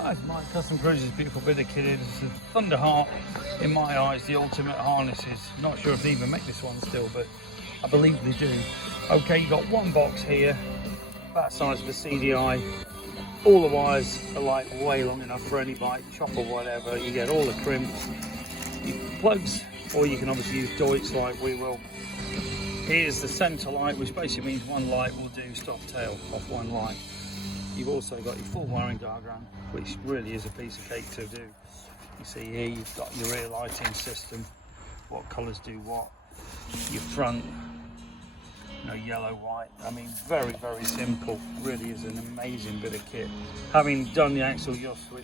Hi, it's Mike, Custom Cruisers, beautiful bit of kit. It's the Thunderheart, in my eyes, the ultimate harnesses. Not sure if they even make this one still, but I believe they do. Okay, you got one box here, about the size of a CDI. All the wires are like way long enough for any bike, chop or whatever. You get all the crimps, you plugs, or you can obviously use Deutsch like we will. Here's the center light, which basically means one light will do stop tail off one light. You've also got your full wiring diagram, which really is a piece of cake to do. You see here you've got your rear lighting system, what colours do what, your front, yellow, white. I mean, very, very simple. Really is an amazing bit of kit. Having done the axle yaw switch,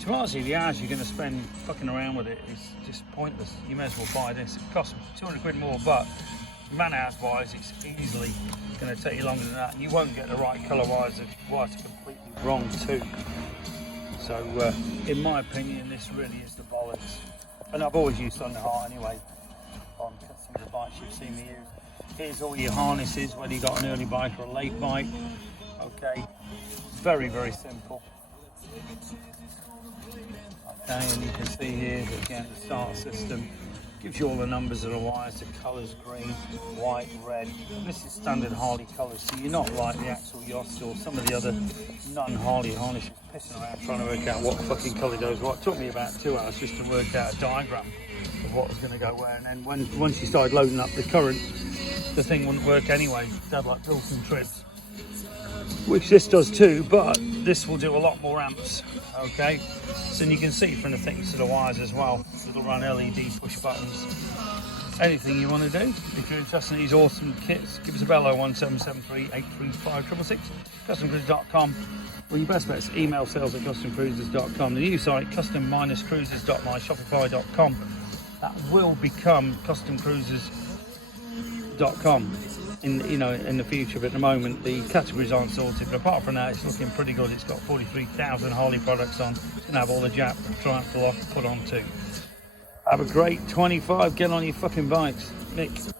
to be honest, the hours you're going to spend fucking around with it is just pointless. You may as well buy this. It costs 200 quid more, but man hours wise, it's easily going to take you longer than that. You won't get the right colour wires. The wires are completely wrong too. So, in my opinion, this really is the bollocks. And I've always used Thunderheart anyway on some of the bikes you've seen me use. Here's all your harnesses, whether you've got an early bike or a late bike. Okay, very, very simple. Okay, and you can see here again the start system. Gives you all the numbers of the wires, the colours, green, white, red. And this is standard Harley colours, so you're not like the Axel Yost or some of the other non-Harley harnesses pissing around trying to work out what fucking colour goes what. It took me about 2 hours just to work out a diagram of what was going to go where, and then once you started loading up the current, the thing wouldn't work anyway. It had like built-in trips, which this does too, but this will do a lot more amps. Okay, so you can see from the thickness of the wires as well. It'll run LED push buttons. Anything you want to do, if you're interested in these awesome kits, give us a bell 01773 835 666, customcruisers.com, or your best bet is email sales@customcruisers.com. The new site, custom-cruisers.myshopify.com, that will become customcruisers.com in the future, but at the moment the categories aren't sorted. But apart from that, it's looking pretty good. It's got 43,000 Harley products on. It's gonna have all the Jap Triumph lock put on too. Have a great 25. Get on your fucking bikes, Mick.